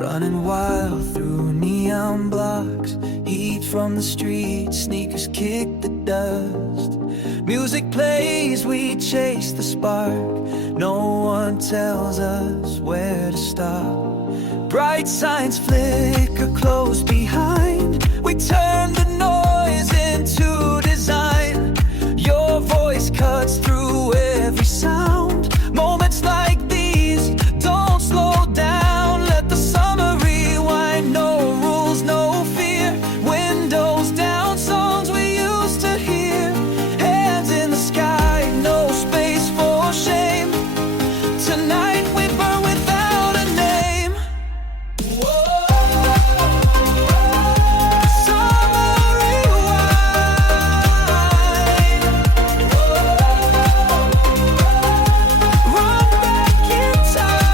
Running wild through neon blocks, heat from the street, sneakers kick the dust. Music plays, we chase the spark. No one tells us where to stop. Bright signs flicker close behind. We turn the noise into design. Your voice cuts through every sound. Moments like these don't slow down. Let the summer rewind. No rules, no fear. Windows down, songs we used to hear. Hands in the sky, no space for shame. Tonight we burn without a name. Summer rewind. Run back in time.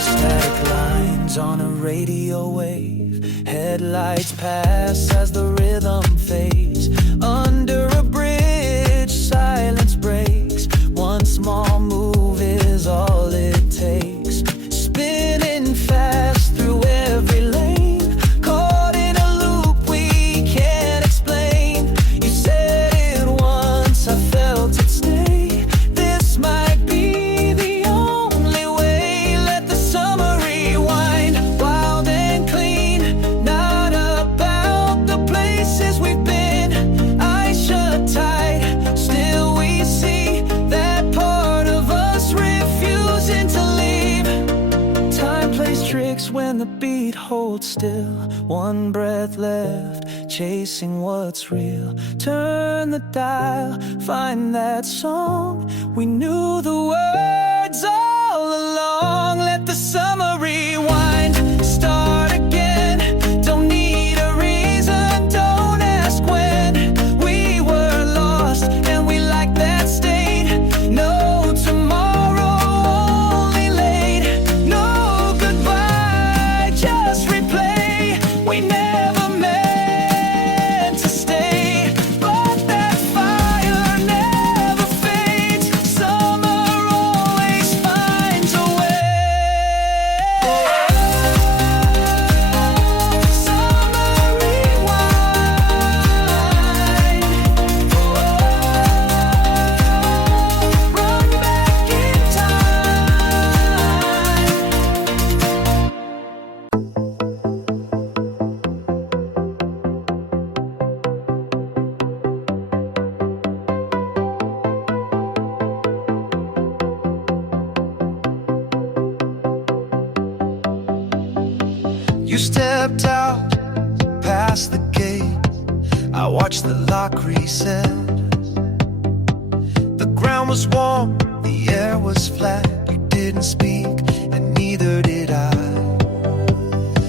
Static lines on a radio wave. Headlights pass as the rhythm fades. Under a bridge, silence breaks. One small move is all it takes. Spinning fast through every lane. Caught in a loop we can't explain. You said it once, I felt it stay. This might be the only way. Let the summer rewind. Wild and clean. Not about the places we've been. Eyes shut tight. Still we see that part of us refusing to leave. Time plays tricks when the beat holds still. One breath left, chasing what's real. Turn the dial, find that song. We knew the words all along. Let the summer rewind. Start again. Don't need a reason, don't ask when. We were lost and we like that state. No tomorrow, only late. No goodbye, just replay. We never meant to stay, but that fire never fades. Summer always finds a way. Summer rewind. Run back in time. You stepped out past the gate. I watched the lock reset. The ground was warm, the air was flat. You didn't speak, and neither did I.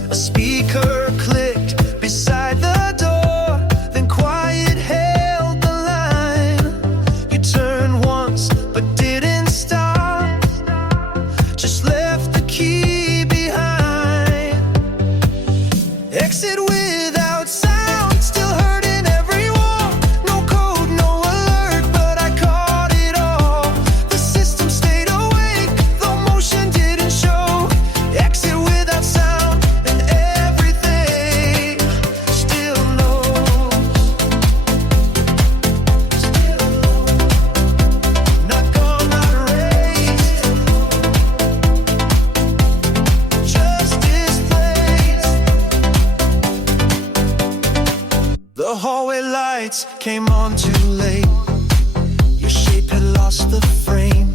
A speaker clicked beside the door, then quiet held the line. You turned once, but didn't stop. Just left the key behind. Exit without sound, still hurting every wall. No code, no alert, but I caught it all. The system stayed awake, though motion didn't show. Exit without sound, and everything still knows. Not gone, not erased, just displaced. The hallway lights came on too late. Your shape had lost the frame.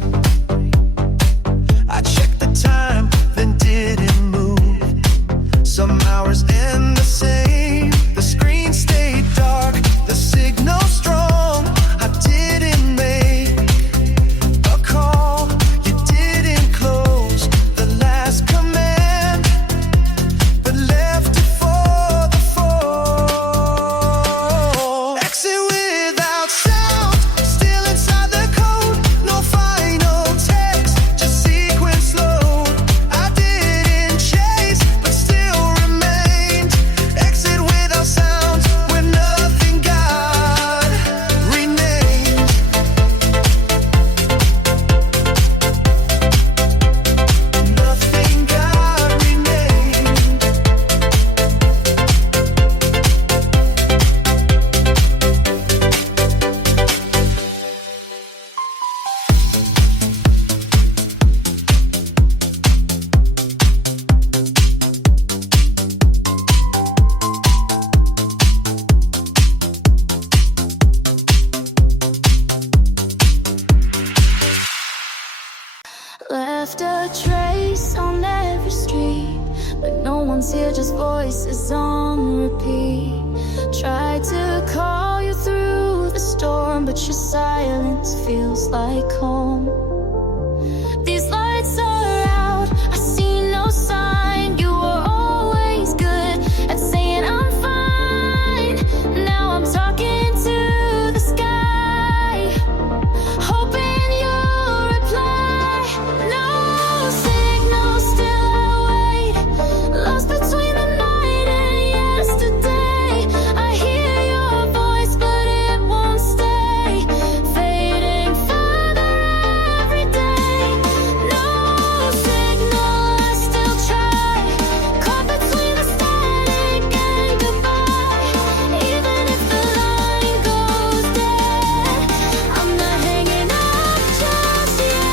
I checked the time, then didn't move. Some hours end the same. The screen stayed dark, the signal strong. I didn't make a call. You didn't close the last command, but left it for the fall. Exit without sound, still inside the code. No left a trace on every street, but no one's here, just voices on repeat. Tried to call you through the storm, but your silence feels like home. These lights are out, I see no sign. You were always good at saying I'm fine. Now I'm talking to the sky, hoping you'll reply. No signal, still I wait, lost between the night and yesterday. I hear your voice, but it won't stay, fading further every day. No signal, I still try, caught between the static and goodbye. Even if the line goes dead, I'm not hanging up just yet.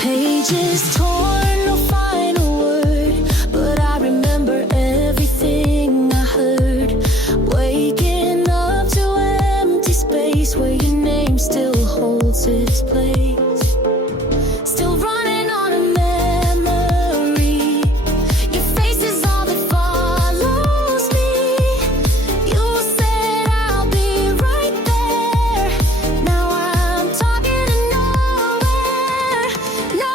Pages torn, no final word, but I remember everything I heard. Waking up to empty space where your name still holds its place. Still running on a memory. Your face is all that follows me. You said I'll be right there. Now I'm talking to nowhere. No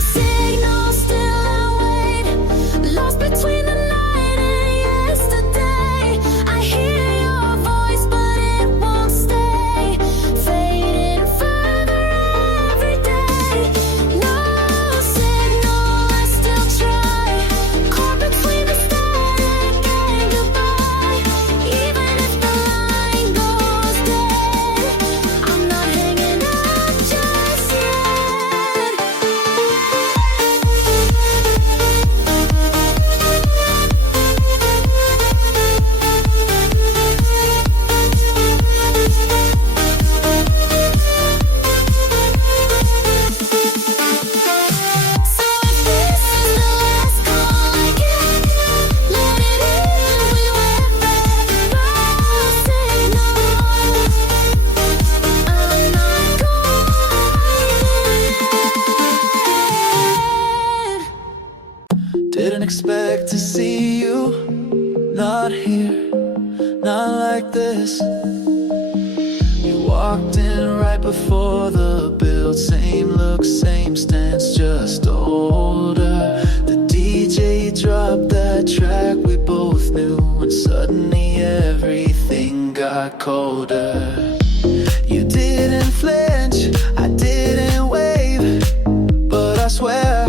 signal, still I wait, lost between the night and yesterday. I hear your voice, but it won't stay, fading further every day. No signal, I still try, caught between the static and goodbye. Even if the line goes dead, I'm not hanging up just yet. So if this is the last call I get, let it in, we went back. No signal, I'm not going yet. Didn't expect to see you, not here, not like this. You walked in right before the build, same look, same stance, just older. The DJ dropped that track we both knew, and suddenly everything got colder. You didn't flinch, I didn't wave, but I swear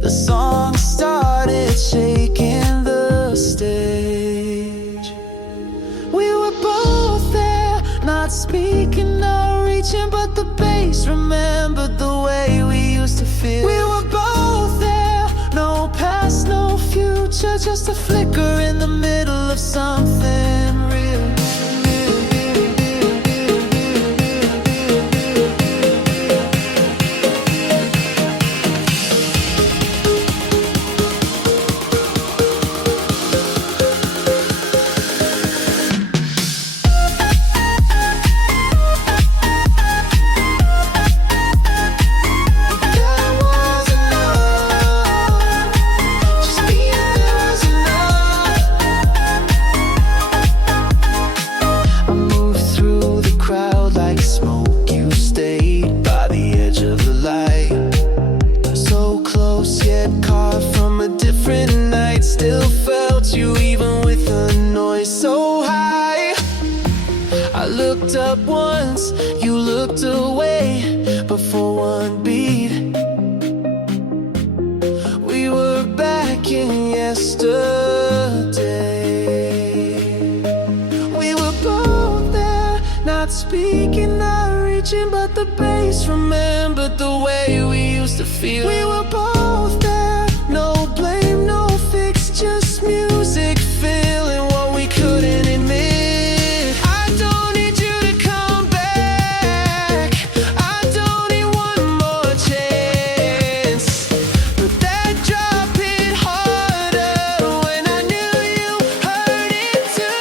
the song started shaking the stage. We were both there, not speaking, not reaching, but the bass remembered the way we used to feel. We were both there, no past, no future, just a flicker in the middle of something real. That was enough, just being there was enough. the bass, remembered the way we used to feel. We were both there, no blame, no fix, just music feeling what we couldn't admit. I don't need you to come back, I don't need one more chance. But that drop hit harder when I knew you heard it too.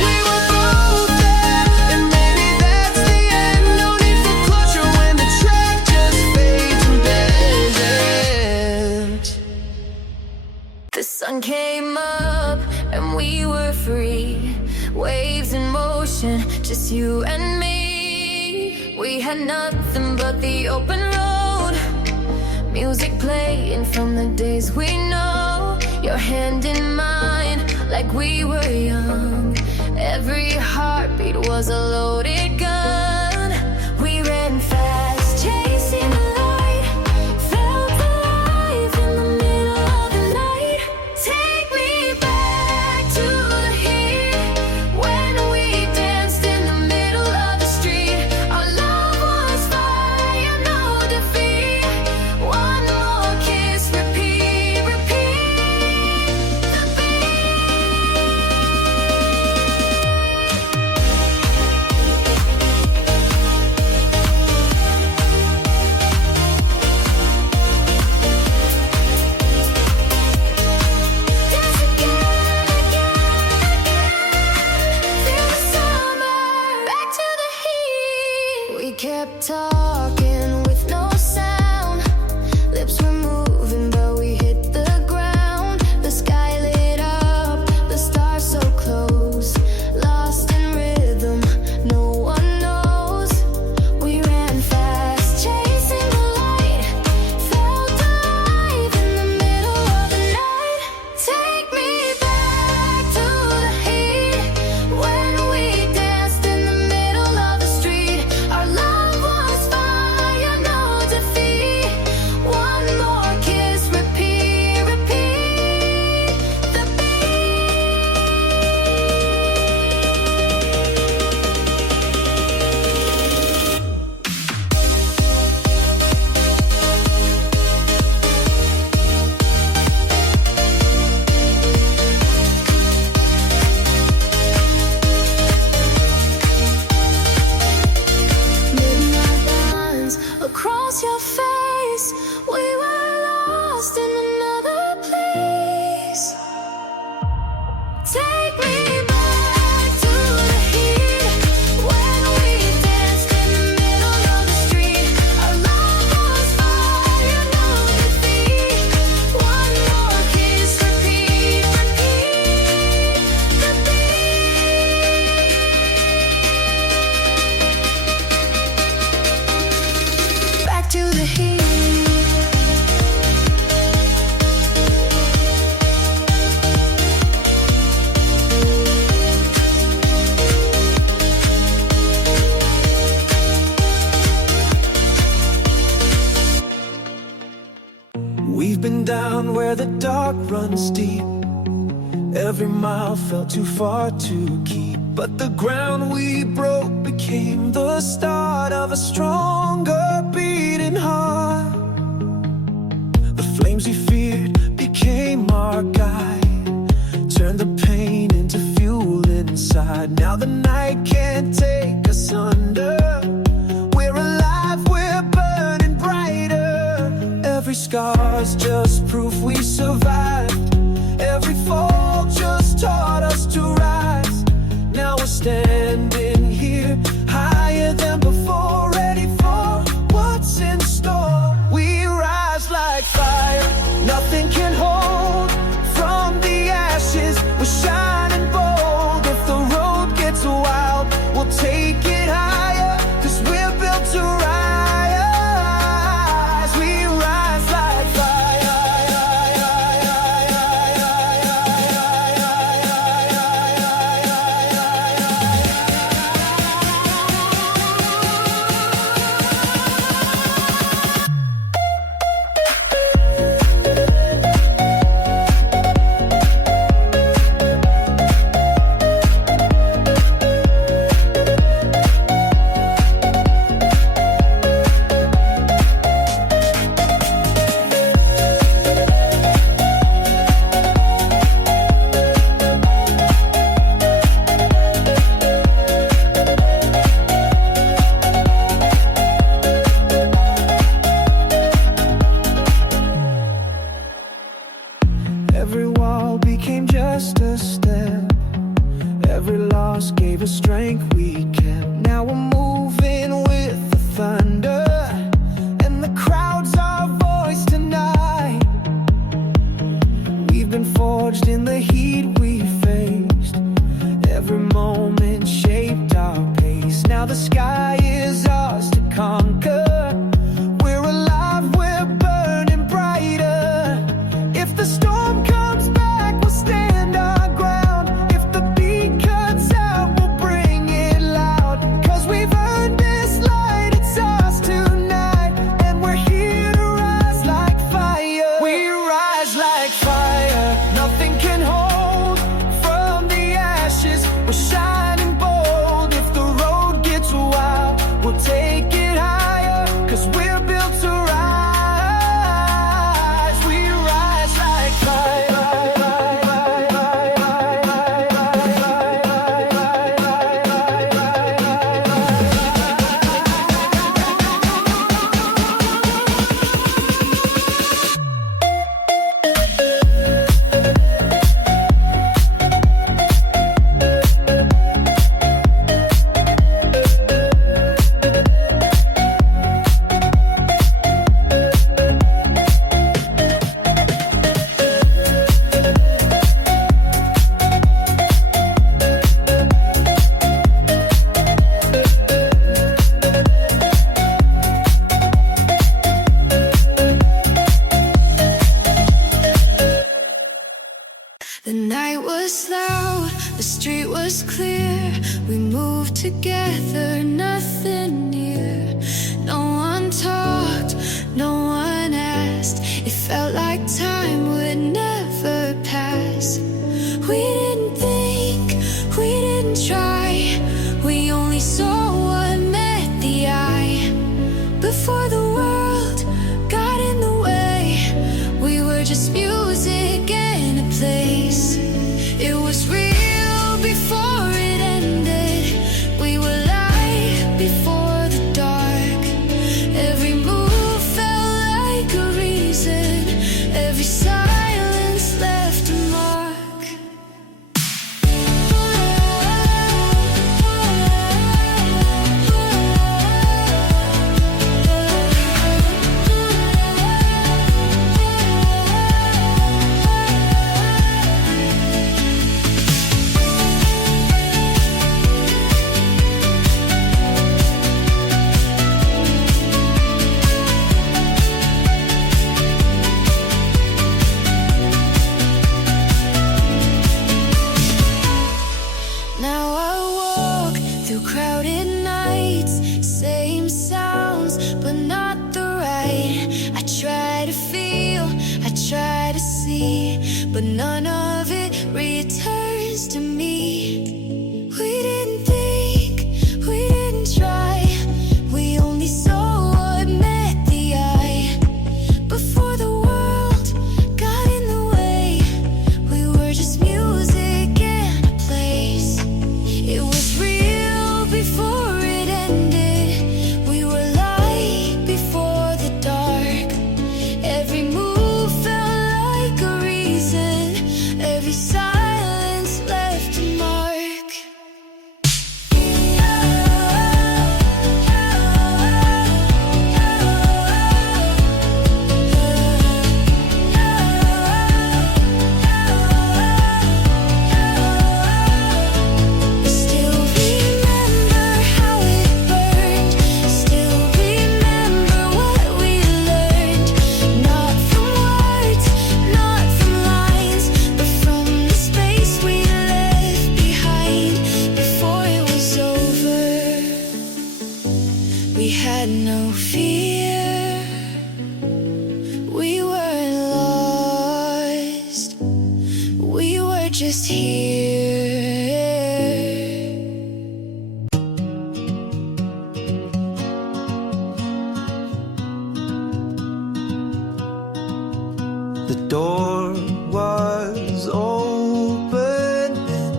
We were both there, and maybe that's the end. No need for closure when the track just fades and bends. The sun came up and we were free. Waves in motion, just you and me. We had nothing but the open road. Music playing from the days we know. Your hand in mine, like we were young. Every heartbeat was a loaded gun. We ran fast, chasing the light. Felt alive in the middle of the night. Take me back to the heat when we danced in the middle of the street. Our love was fire, no defeat. One more kiss, repeat, repeat. The dance again, feel the summer, back to the heat. We kept talking with no sound. Lips were moving, but we hit the ground. The sky lit up, the stars so close. Lost in rhythm, no one knows. We ran fast, chasing the light. Felt alive in the middle of the night. Take me back to the heat when we danced in the middle of the street. Our love was fire, no defeat. One more kiss, repeat, repeat. The midnight lines across your face. We were lost in another place. Take me back to the heat when we danced in the middle of the street. Our love was fire, no defeat. One more kiss, repeat, repeat. The beat. Back to the heat. We've been down where the dark runs deep. Every mile felt too far to keep. But the ground we broke became the start of a stronger beating heart. The flames we feared became our guide. Turned the pain into fuel inside. Now the night can't take us under. We're alive, we're burning brighter. Every scar's just proof we survived. Every fall just taught us to rise. Now we're standing here, higher than before, ready for what's in store. We rise like fire, nothing can hold. From the ashes, we're shining bold. If the road gets wild, we'll take it higher, 'cause we're built to rise. We rise like fire. a step. Every loss gave us strength we kept. Now we're moving with the thunder, and the crowd's our voice tonight. We've been forged in the heat we faced. Every moment shaped our pace. Now the sky is ours to conquer. We're alive, we're burning brighter. If the storm comes back, we'll stand our ground. If the beat cuts out, we'll bring it loud. 'Cause we've earned this light, it's ours tonight. And we're here to rise like fire. We rise like fire, nothing can hold. From the ashes, we're shining bold. If the road gets wild, we'll take it higher. 'Cause we're built to rise. We rise like fire. The night was loud, the street was clear. We moved together, nothing near. No one talked, no one asked. It felt like time would never pass. We didn't think, we didn't try. We only saw what met the eye. Before the world got in the way, we were just music and a place. It was real before it ended. We were light before the dark. Every move felt like a reason. Every silence left a mark. Now I walk through crowded nights, same sounds, but not the right. I try to feel, I try to see, but none of it returns to me. We didn't think, we didn't try. We only saw what met the eye. Before the world got in the way, we were just music and a place. It was real before it ended. We were light before the dark. Every move felt like a reason. Every silence left a mark. Still remember how it burned. Still remember what we learned. Not from words, not from lines, but from the space we left behind. Before it was over, we had no fear. We weren't lost. We were just here. The door was open and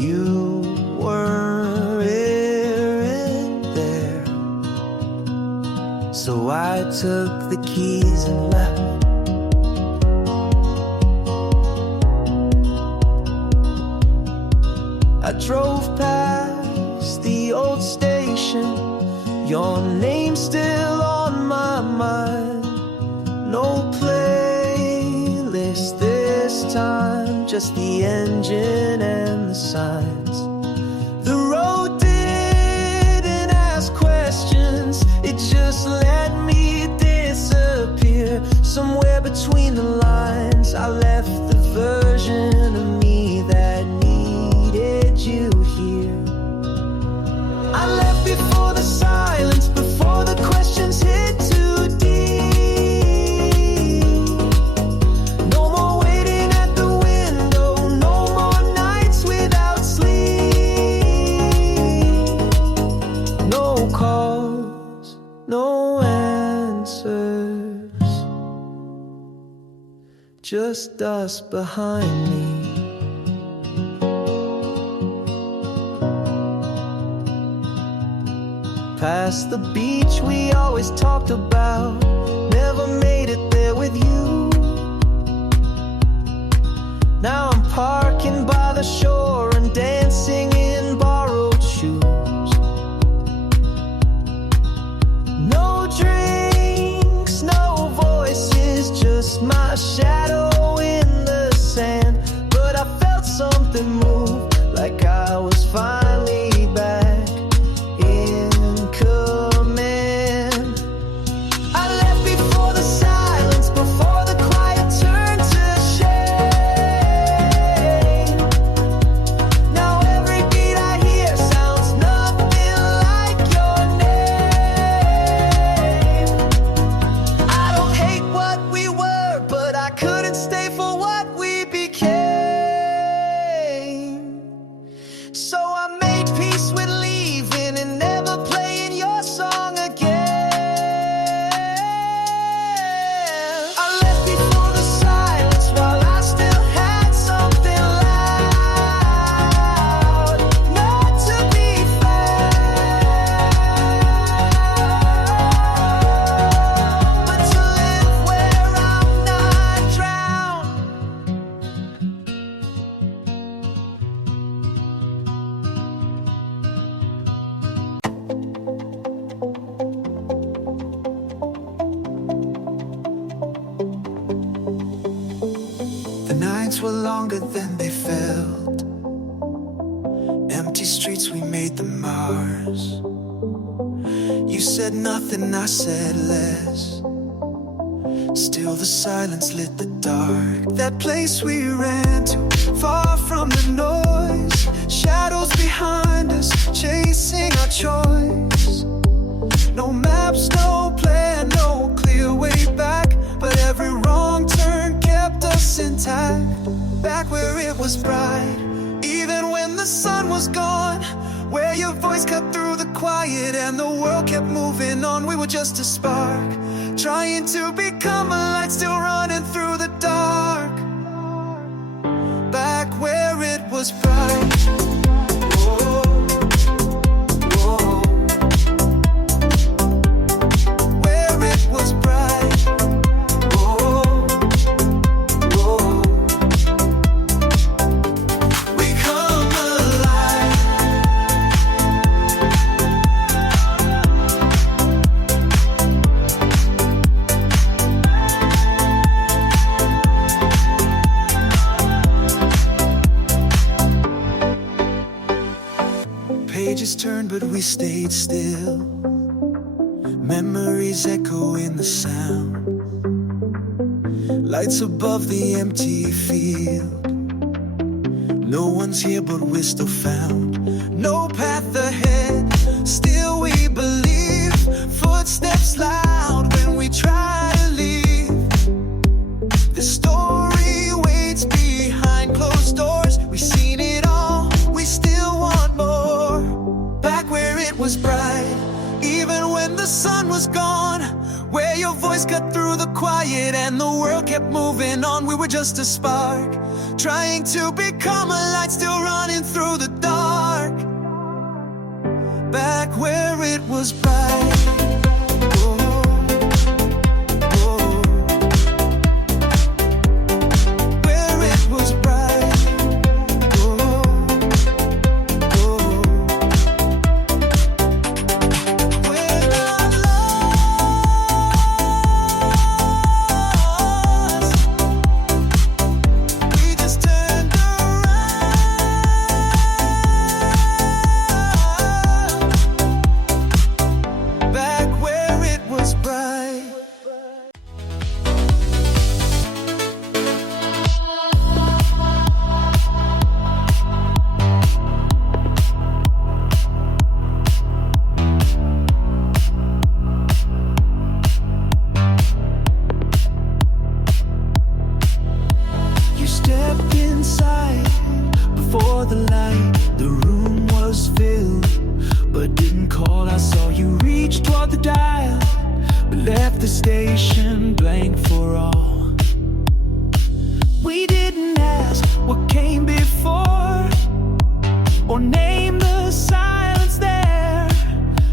you weren't there. So I took the keys and left. drove past the old station, your name's still on my mind. No playlist this time, just the engine and the signs. The road didn't ask questions, it just let me disappear. Somewhere between the lines, I left the version of me that needed you here. I left before the silence, before the questions hit too deep. No more waiting at the window, no more nights without sleep. No calls, no answers, just dust behind me. Past the beach we always talked about, never made it there with you. Now I'm parking by the shore and dancing in borrowed shoes. No drinks, no voices, just my shadow in the sand. But I felt something move, like I was finally back in command. I left before the silence, before the quiet turned to shame. Now every beat I hear sounds nothing like your name. I don't hate what we were, but I couldn't stay for what we became. So I made peace with leaving and never playing your song again. I left before the silence while I still had something loud, not to be found, but to live where I'm not drowned. The nights were longer than they felt. Empty streets, we made them ours. You said nothing, I said less. Still the silence lit the dark. That place we ran to, far from the noise. Shadows behind us, chasing our choice. No maps, no plan, no clear way back. But every wrong turn kept us intact. Back where it was bright, even when the sun was gone. Where your voice cut through the quiet and the world kept moving on. We were just a spark, trying to become a light, still running through the dark. Back where it was bright. Whoa, whoa. Where it was bright. Whoa, whoa. We come alive. Pages turned, but we stayed still. Memories echo in the sound. Lights above the empty field. No one's here, but we're still found. No path ahead, still we believe. Footsteps loud when we try to leave. The story waits behind closed doors. We've seen it all, we still want more. Back where it was bright, even when the sun was gone. Where your voice cut through the quiet and the world kept moving on. We were just a spark, trying to become a light, still running through the dark. Back where it was bright. Whoa, whoa. Where it was bright. Whoa, the dial, we left the station blank for all. We didn't ask what came before, or name the silence there.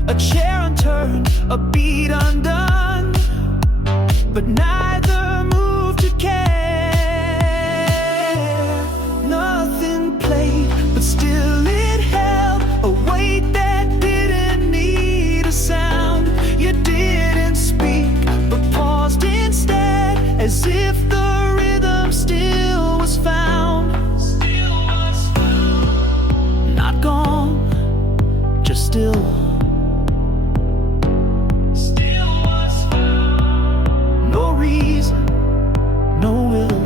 A chair unturned, a beat undone, but neither moved to care. Nothing played, but still it held a weight that didn't need a sound. You didn't speak, but paused instead, as if the rhythm still was found. Not gone, just still. No reason, no will.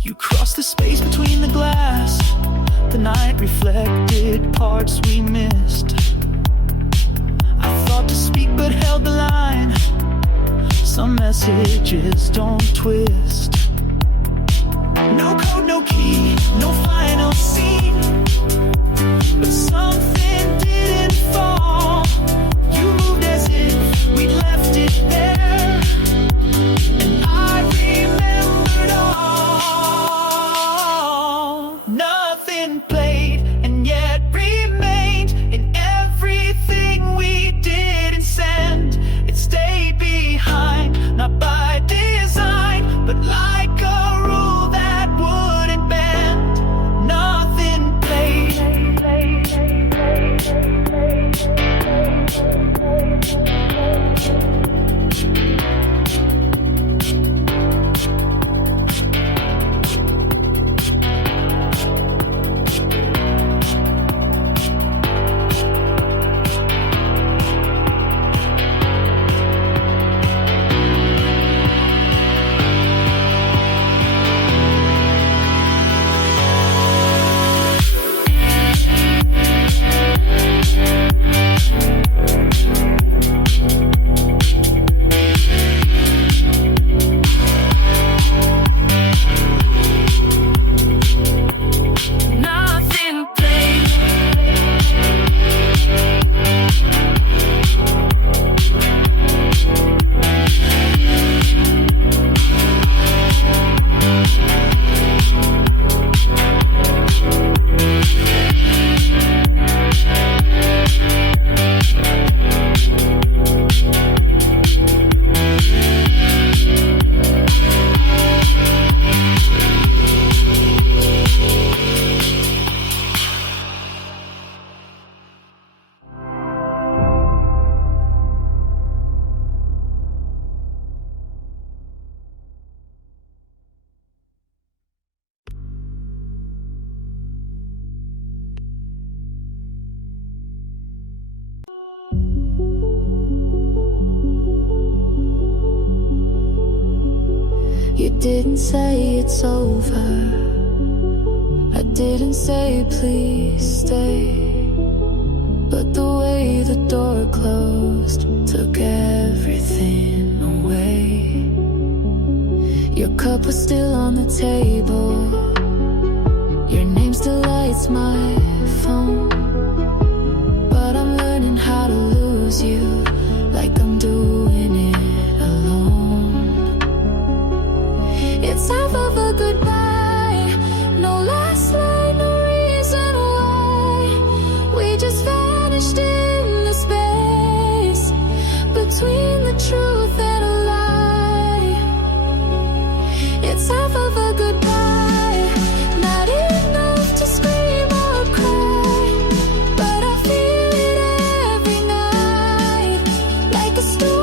You crossed the space between the glass. The night reflected parts we missed. I thought to speak but held the line. Some messages don't twist. No code, no key, no final scene. But something didn't fall. You moved as if we'd left it there, and I remembered all. Nothing played and yet remained in everything we didn't send. It stayed behind, not by design, but like a rule that wouldn't bend. Nothing played. Nothing played. You didn't say it's over. I didn't say please stay. But the way the door closed took everything away. Your cup was still on the table. Your name still lights my phone. But I'm learning how to lose you, like I'm doing it alone. It's half of a goodbye. No last line, no reason why. We just vanished in the space between the truth and a lie. It's half of a goodbye, not enough to scream or cry, but I feel it every night, like a storm.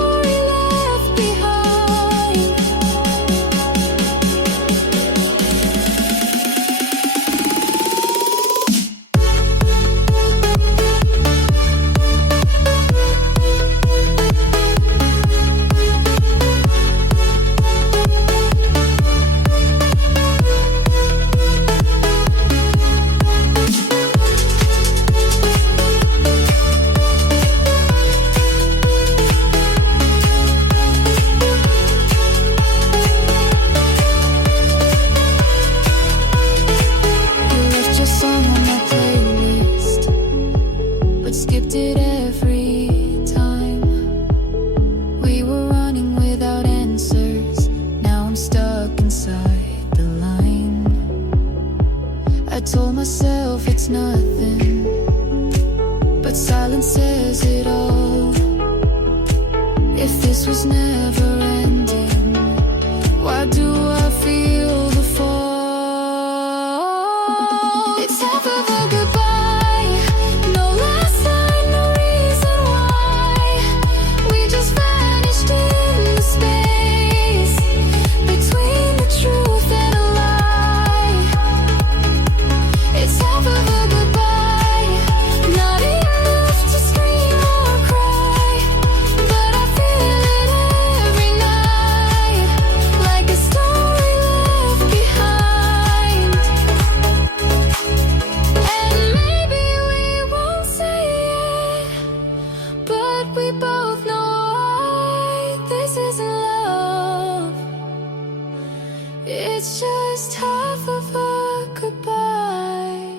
It's just half of a goodbye.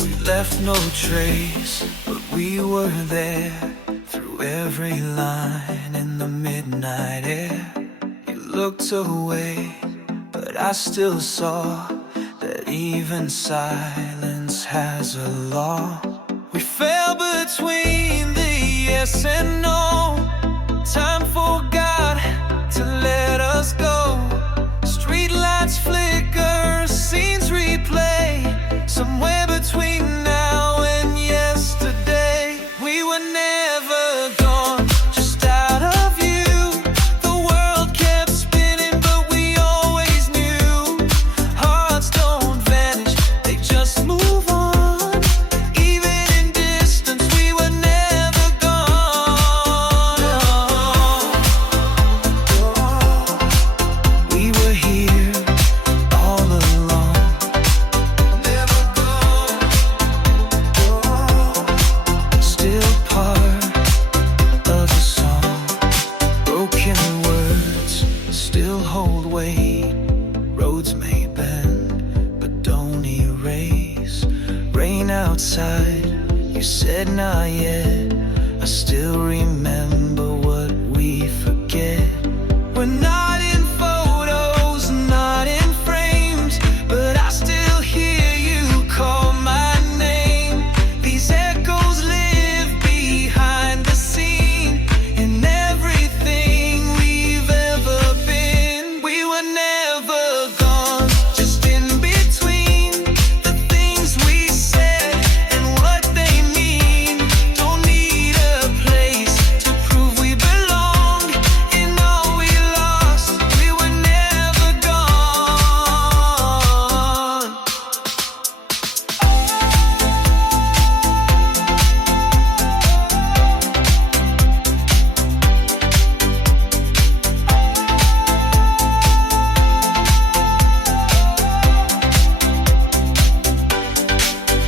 We left no trace, but we were there through every line in the midnight air. You looked away, but I still saw that even silence has a law. We fell between the yes and no. Time forgot to let us go. Streetlights flicker, scenes replay. Somewhere between now and yesterday, we were never gone, just out of view. The world kept spinning, but we always knew hearts don't vanish, they just move on. Even in distance, we were never gone. We were here all along. Never gone. Still part of the song. Broken words still hold weight. Roads may bend, but don't erase. Rain outside, you said not yet. I still remember what we forget. We're not in photos, not in frames, but I still hear you call my name. These echoes live behind the scene in everything we've ever been. We were never gone, just in between the things we said and what they mean. Don't need a place to prove we belong. In all we lost, we were never gone.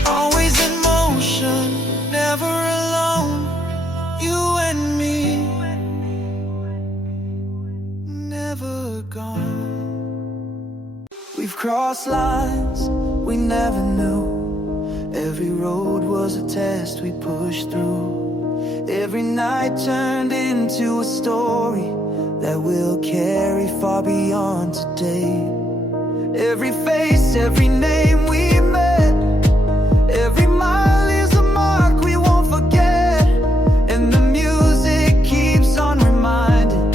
Always in motion, never alone. You and me, never gone. We've crossed lines we never knew. Every road was a test we pushed through. Every night turned into a story that we'll carry far beyond today. Every face, every name we met, every mile is a mark we won't forget. And the music keeps on reminding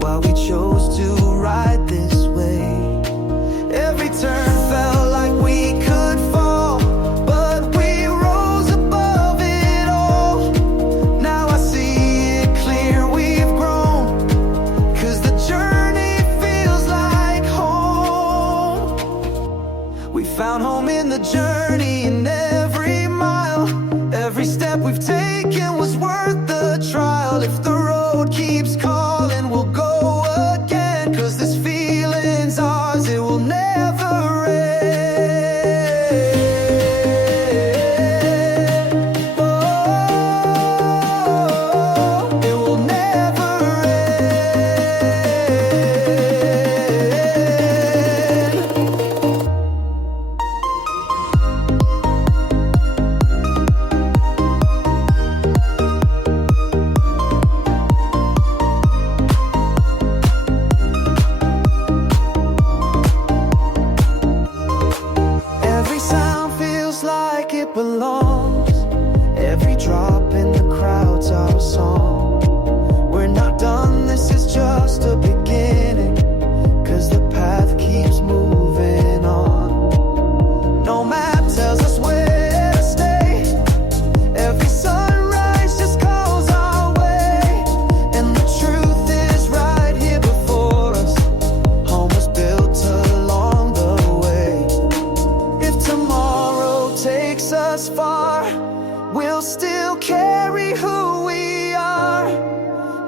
why we chose to ride this way. Every turn felt like we could fall, but we rose above it all. Now I see it clear, we've grown, 'cause the journey feels like home. We found home in the journey, in every mile. Every step we've taken was worth the trial. If the road keeps calling, we'll go again, 'cause this feeling's ours, it will never end. Oh, it will never end. Every sound feels like it belongs. Every drop in the crowd's our song. We're not done, this is just a beginning, 'cause the path keeps moving on. No map tells us where to stay. Every sunrise just calls our way. And the truth is right here before us. Home was built along the way. If tomorrow takes us far, we'll still carry who we are.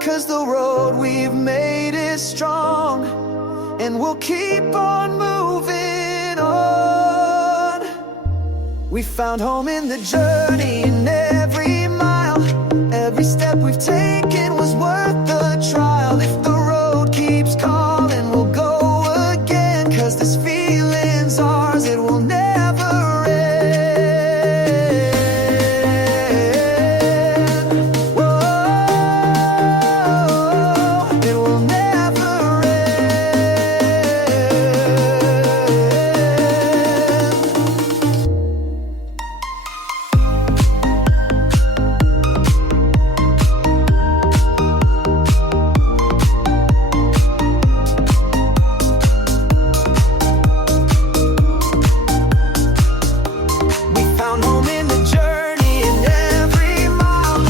'Cause the road we've made is strong, and we'll keep on moving on. We found home in the journey, in every mile. Every step we've taken was worth the trial. If the road keeps calling, we'll go again, 'cause this feeling's ours, it will never end. Whoa, it will never end. We found home in the journey, in every mile.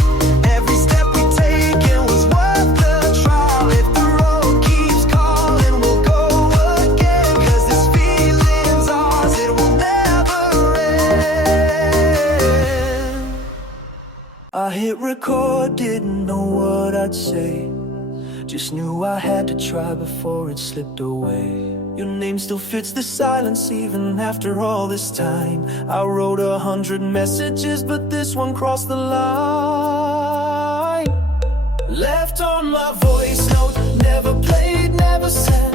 Every step we taken was worth the trial. If the road keeps calling, we'll go again, 'cause this feeling's ours, it will never end. I hit record, didn't know what I'd say. Just knew I had to try before it slipped away. Your name still fits the silence even after all this time. I wrote 100 messages, but this one crossed the line. Left on my voice note, never played, never sent,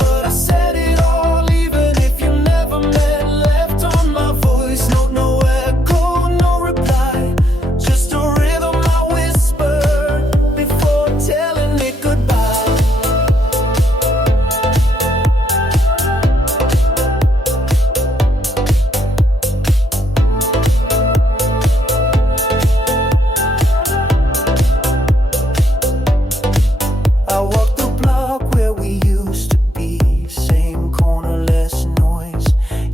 but I said it all even if you never met. Left on my voice note, no echo, no reply, just a rhythm I whispered before telling it goodbye. I walked the block where we used to be, same corner, less noise.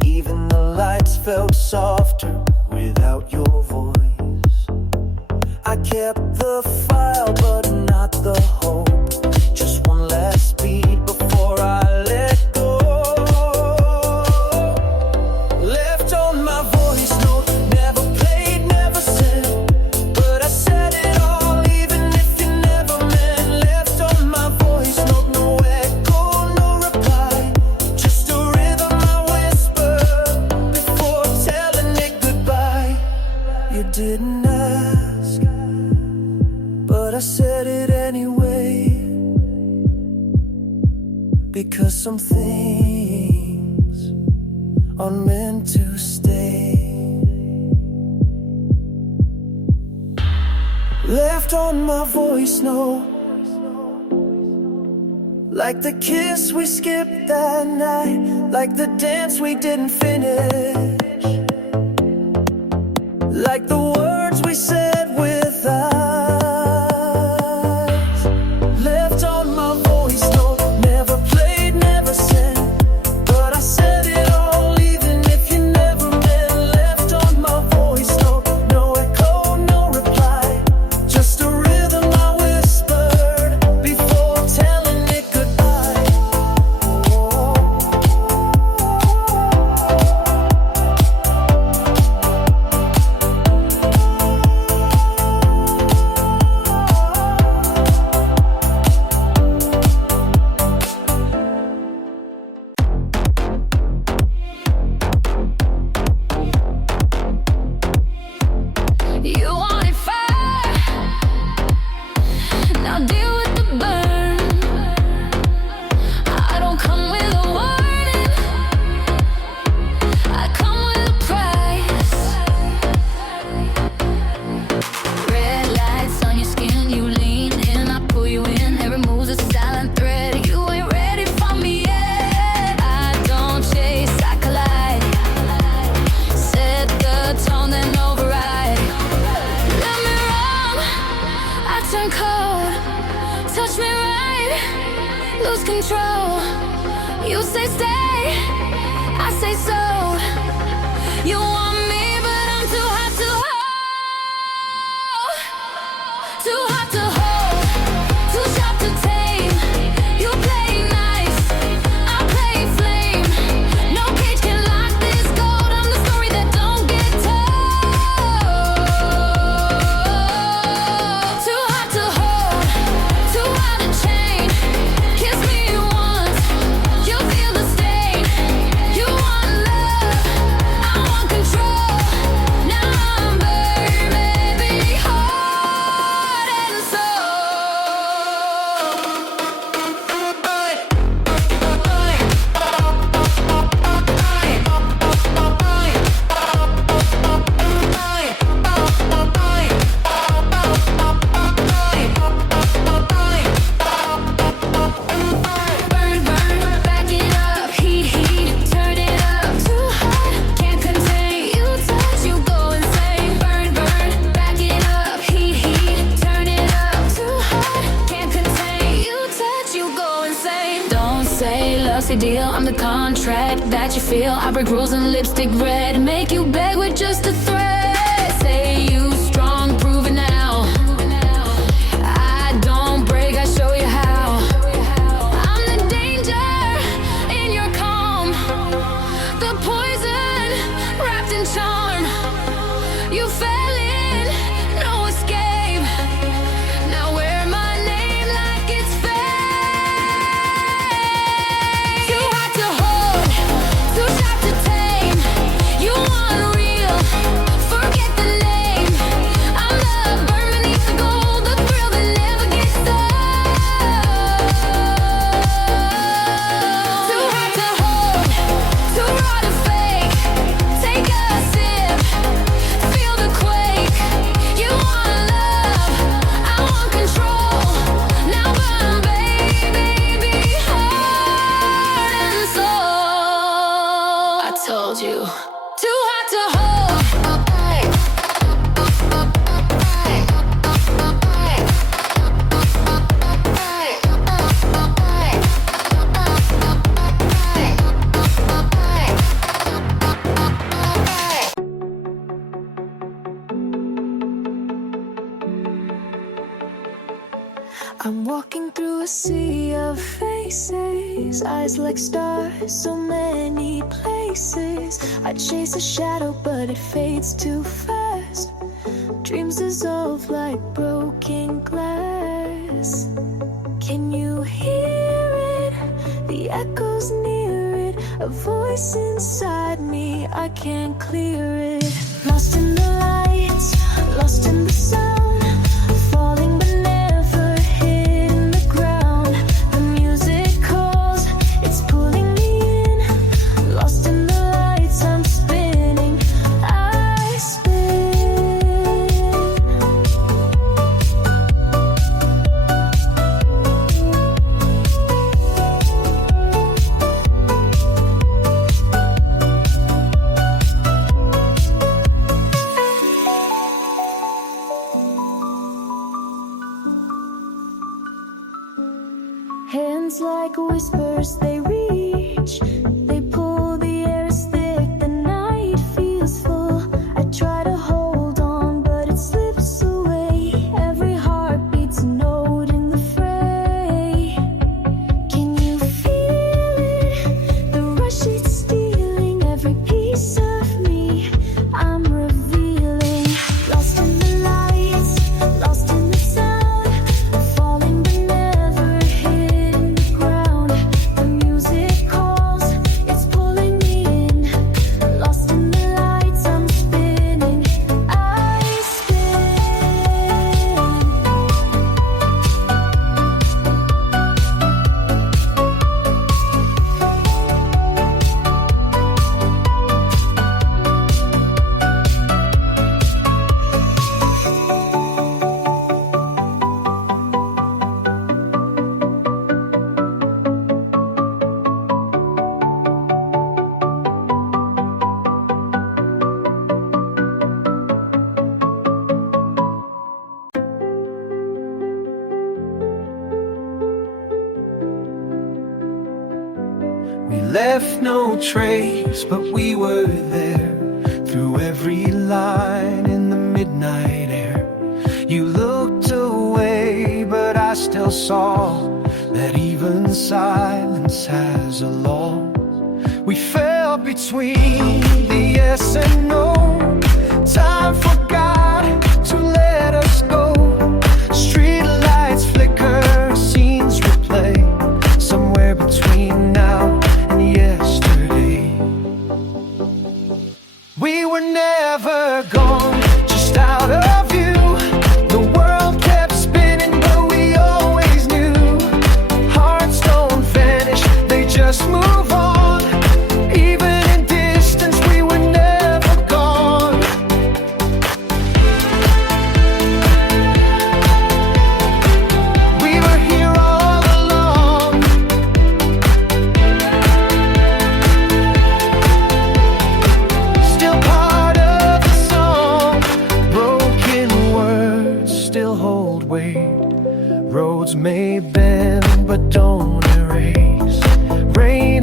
Even the lights felt softer without your voice. I kept the file, but not the hope. Just one last beat before I let go. Left on my voice note, never played, never sent, but I said it all even if you never meant. Left on my voice note, no echo, no reply, just a rhythm I whispered before telling it goodbye. You didn't ask, but I said it anyway, because some things are meant to stay. Left on my voice note, like the kiss we skipped that night, like the dance we didn't finish, like the words we said with eyes. Left on my voice note, never played, never sent, but I said it all even if you never meant. Left on my voice note, no echo, no reply, just a rhythm I whispered before telling it goodbye. You wanted fire, now deal with the burn. I don't come with a warning, I come with a price. Red lights on your skin, you lean in, I pull you in. Every move's a silent thread, you ain't ready for me yet. I don't chase, I collide. Set the tone, then override. Let me wrong, I turn cold. Touch me right, lose control. You say stay, I say so. You want me, but I'm too hot to hold. Too hot to hold, too sharp to tame. You play nice, I play flame. No cage can lock this gold. I'm the story that don't get told. Too hot to hold, too hard to change. Kiss me once, glossy deal. I'm the contract that you feel. I break rules and lipstick red, make you beg with just a thread. Say you strong, prove it now. I don't break, I show you how. I'm the danger in your calm, the poison wrapped in charm. You fell in, no escape. Now wear my name like it's fake. Too hot to hold, too sharp to tame. You want real, forget the name. I'm the burn beneath the gold, the thrill that never gets old. Too hot to hold, too raw to fake. Take a sip, feel the quake. You want love, I want control. Now burn, baby, heart and soul. I told you, too hot to hold. I'm walking through a sea of faces, eyes like stars, so many places. I chase a shadow, but it fades too fast. Dreams dissolve like broken glass. Can you hear it? The echoes near it. A voice inside me, I can't clear it. Lost in the lights, lost in the sound. Falling but never hitting the ground. The music calls, it's pulling me in. Lost in the lights, I'm spinning. I spin. Hands like whispers, they reach. They pull, the air is thick, the night feels full. I try to hold on, but it slips away. Every heartbeat's a note in the fray. Can you feel it? The rush, it's stealing every piece of me. I'm revealing. Lost in the lights, lost in the sound. Falling but never hitting the ground. The music calls, it's pulling me in. Lost in the lights, I'm spinning. I spin. We left no trace, but we were there through every line in the midnight air. You looked away, but I still saw that even silence has a law. We fell between the yes and no. Time forgot to let us go. Street lights flicker, scenes replay. Somewhere between now and yesterday. We were never gone, just out of view. The world kept spinning, but we always knew. Hearts don't vanish, they just move on. Even in distance, we were never gone. We were here all along. Still part of the song. Broken words still hold weight. Roads may bend, but don't erase. Rain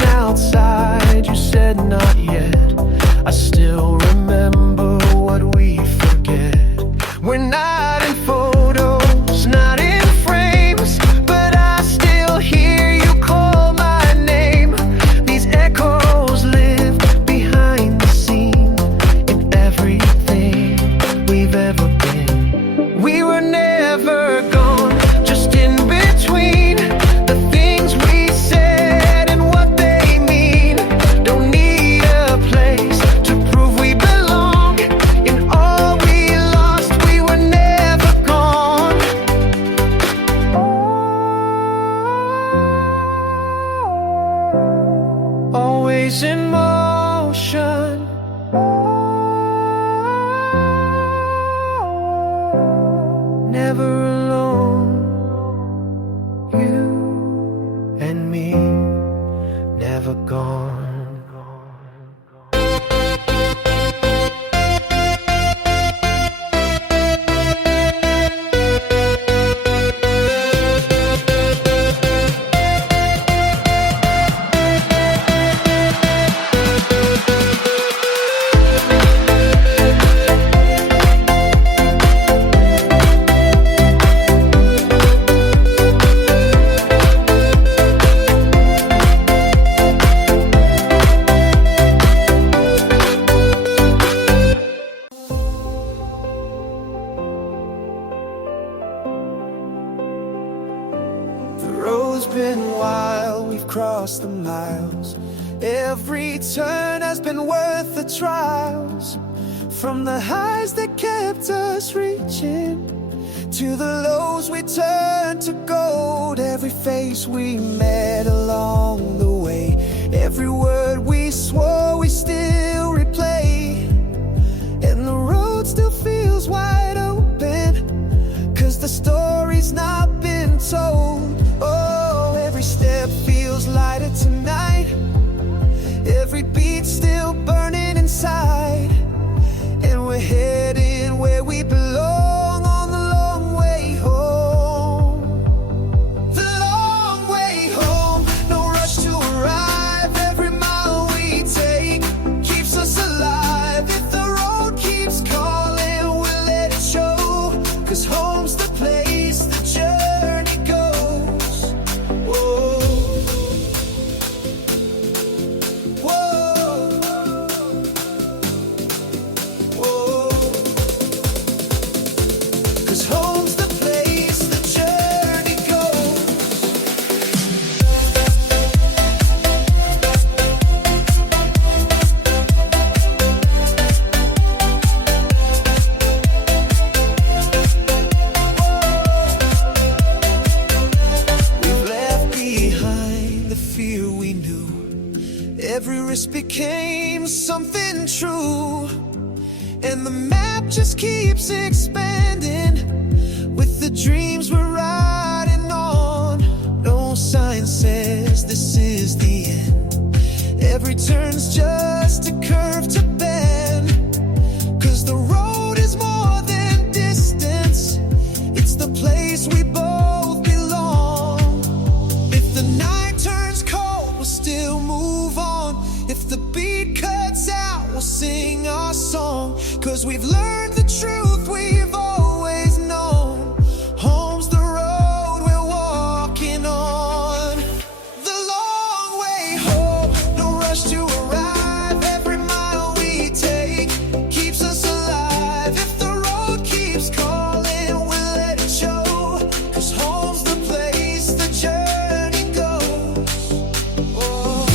always in motion. Never alone, you and me, never gone. The road's been wild, we've crossed the miles. Every turn has been worth the trials. From the highs that kept us reaching, to the lows we turned to gold. Every face we met along the way, every word we swore we still replay. And the road still feels wide open, 'cause the story's not been told. Oh, every step feels lighter tonight, every beat still burning inside. And we're heading where we belong on the long way home. The long way home, no rush to arrive. Every mile we take keeps us alive. If the road keeps calling, we'll let it show. 'Cause home's the place the journey goes. Whoa. Whoa. Whoa. 'Cause home's the place the journey goes. We've left behind the fear we knew. Every risk became something true. And the map just keeps expanding with the dreams we're riding on. No sign says this is the end. Every turn's just a curve to bend. 'Cause the road is more than distance, it's the place we both belong. If the night turns cold, we'll still move on. If the beat cuts out, we'll sing our song. 'Cause we've learned the truth we've always known. Home's the road we're walking on. The long way home, no rush to arrive. Every mile we take keeps us alive. If the road keeps calling, we'll let it show. 'Cause home's the place the journey goes. Oh.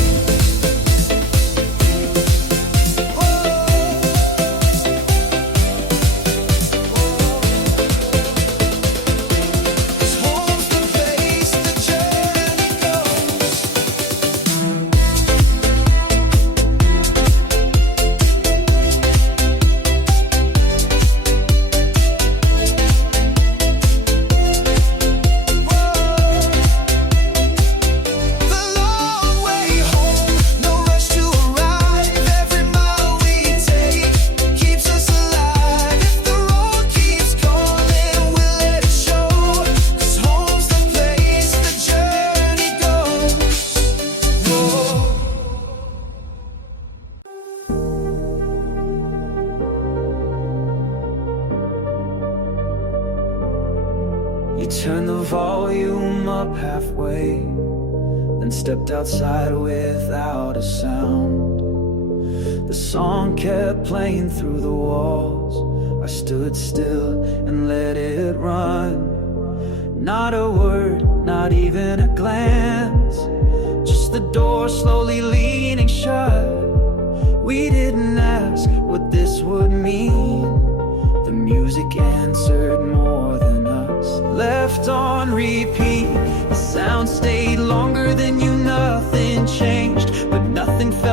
You turned the volume up halfway, then stepped outside without a sound. The song kept playing through the walls. I stood still and let it run. Not a word, not even a glance, just the door slowly leaning shut. We didn't ask what this would mean. The music answered more than us. Left on repeat, the sound stayed longer than you. Nothing changed, but nothing felt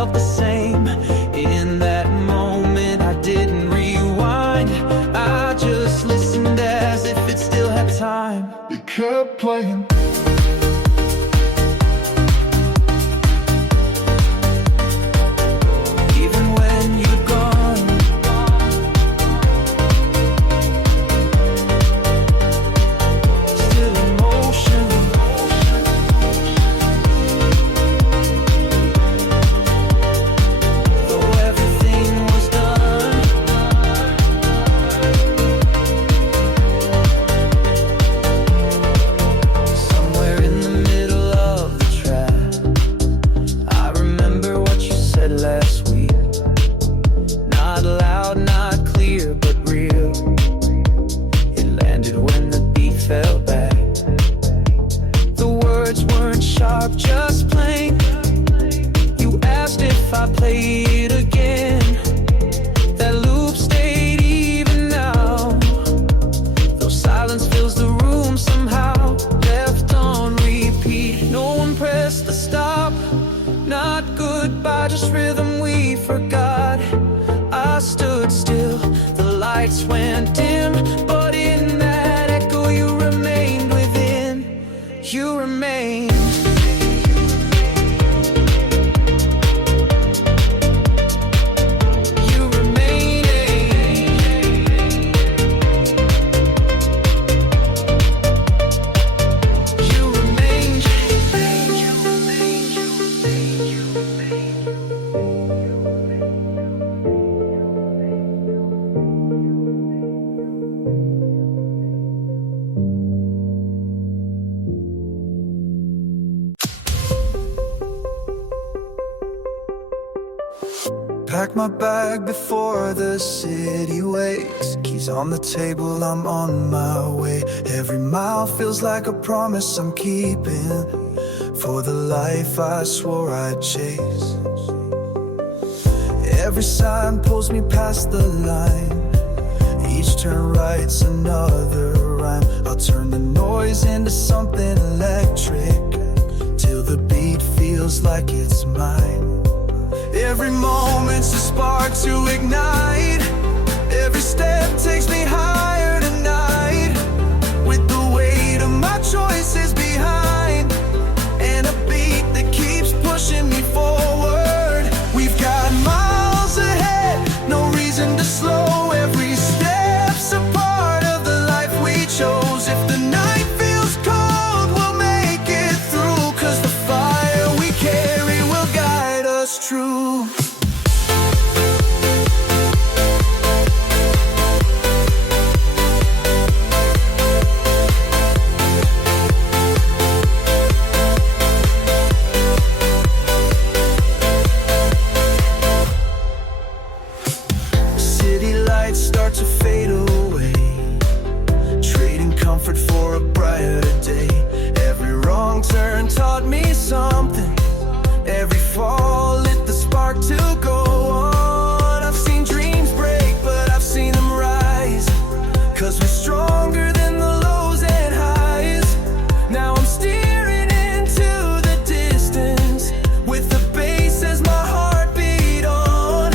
Not goodbye, just rhythm we forgot. I stood still, the lights went dim, but in that echo you remained within. You remained. Pack my bag before the city wakes. Keys on the table, I'm on my way. Every mile feels like a promise I'm keeping, for the life I swore I'd chase. Every sign pulls me past the line. Each turn writes another rhyme. I'll turn the noise into something electric, till the beat feels like it's mine. Every moment's a spark to ignite. Every step takes me higher tonight, with the weight of my choices behind, and a beat that keeps pushing me forward. We've got miles ahead, no reason to slow. Every step's a part of the life we chose. If the night feels cold, we'll make it through, 'cause the fire we carry will guide us true. Start to fade away, trading comfort for a brighter day. Every wrong turn taught me something. Every fall lit the spark to go on. I've seen dreams break, but I've seen them rise, 'cause we're stronger than the lows and highs. Now I'm steering into the distance, with the bass as my heartbeat on.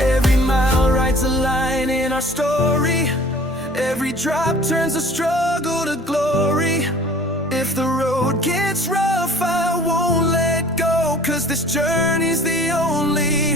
Every mile writes a line in our story. Every drop turns a struggle to glory. If the road gets rough, I won't let go, 'cause this journey's the only